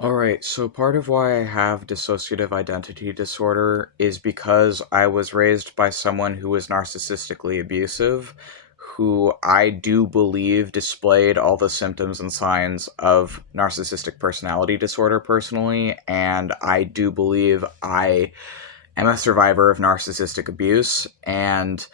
Alright, so part of why I have dissociative identity disorder is because I was raised by someone who was narcissistically abusive, who I do believe displayed all the symptoms and signs of narcissistic personality disorder personally, and I do believe I am a survivor of narcissistic abuse, and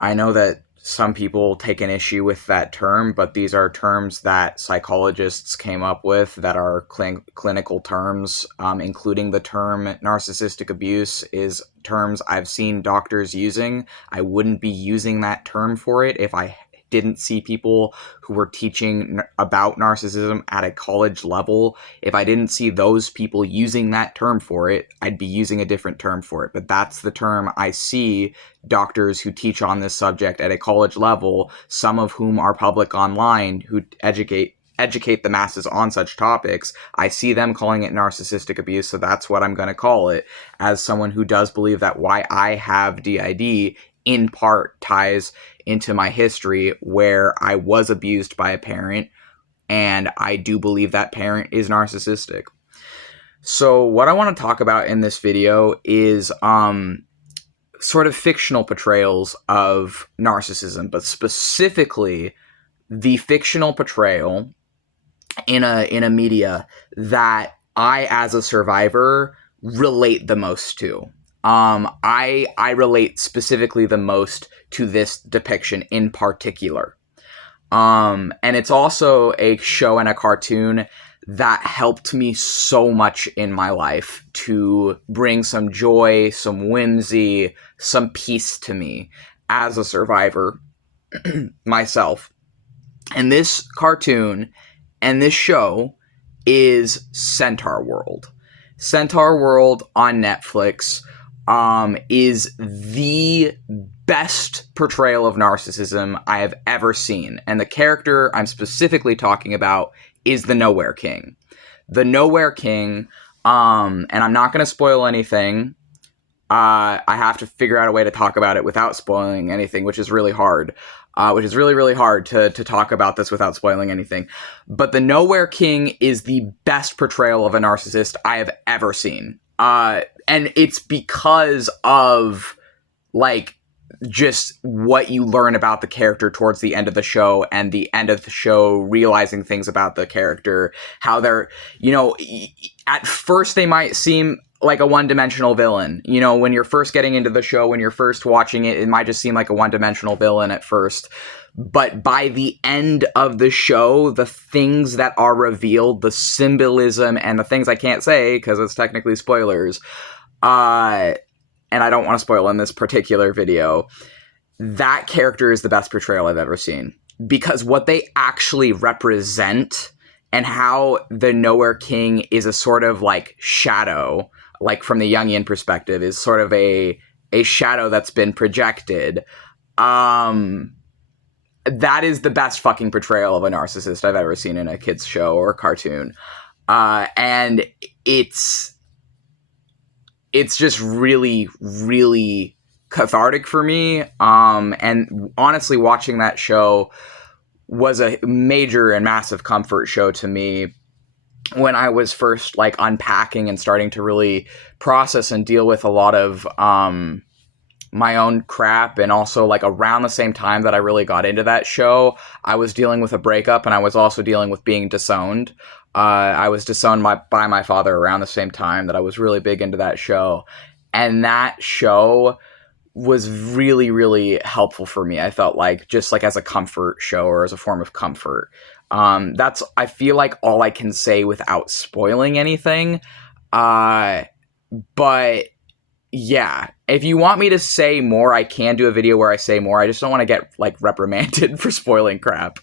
I know that some people take an issue with that term, but these are terms that psychologists came up with that are clinical terms, including the term narcissistic abuse is terms I've seen doctors using. I wouldn't be using that term for it if I didn't see people who were teaching about narcissism at a college level. If I didn't see those people using that term for it, I'd be using a different term for it. But that's the term I see doctors who teach on this subject at a college level, some of whom are public online, who educate the masses on such topics. I see them calling it narcissistic abuse, so that's what I'm going to call it, as someone who does believe that why I have DID in part ties into my history where I was abused by a parent, and I do believe that parent is narcissistic. So what I want to talk about in this video is sort of fictional portrayals of narcissism, but specifically the fictional portrayal in a media that I, as a survivor, relate the most to. I relate specifically the most to this depiction in particular. And it's also a show and a cartoon that helped me so much in my life to bring some joy, some whimsy, some peace to me as a survivor myself. And this cartoon and this show is Centaur World. Centaur World on Netflix is the best portrayal of narcissism I have ever seen. And the character I'm specifically talking about is the Nowhere King. The Nowhere King, and I'm not going to spoil anything. I have to figure out a way to talk about it without spoiling anything, which is really hard. Which is really, really hard to talk about this without spoiling anything. But the Nowhere King is the best portrayal of a narcissist I have ever seen. And it's because of, like, just what you learn about the character towards the end of the show, and the end of the show realizing things about the character, how they're, at first they might seem like a one-dimensional villain. When you're first getting into the show, when you're first watching it, it might just seem like a one-dimensional villain at first. But by the end of the show, the things that are revealed, the symbolism, and the things I can't say because it's technically spoilers, and I don't want to spoil in this particular video, that character is the best portrayal I've ever seen. Because what they actually represent and how the Nowhere King is a sort of like shadow, like from the Jungian perspective, is sort of a shadow that's been projected. That is the best fucking portrayal of a narcissist I've ever seen in a kid's show or cartoon. And it's just really, really cathartic for me. And honestly, watching that show was a major and massive comfort show to me when I was first like unpacking and starting to really process and deal with a lot of my own crap. And also, like, around the same time that I really got into that show, I was dealing with a breakup, and I was also dealing with being disowned. I was disowned by my father around the same time that I was really big into that show. And that show was really, really helpful for me. I felt like, just like as a comfort show or as a form of comfort. That's, I feel like, all I can say without spoiling anything. But yeah, if you want me to say more, I can do a video where I say more. I just don't want to get, like, reprimanded for spoiling crap.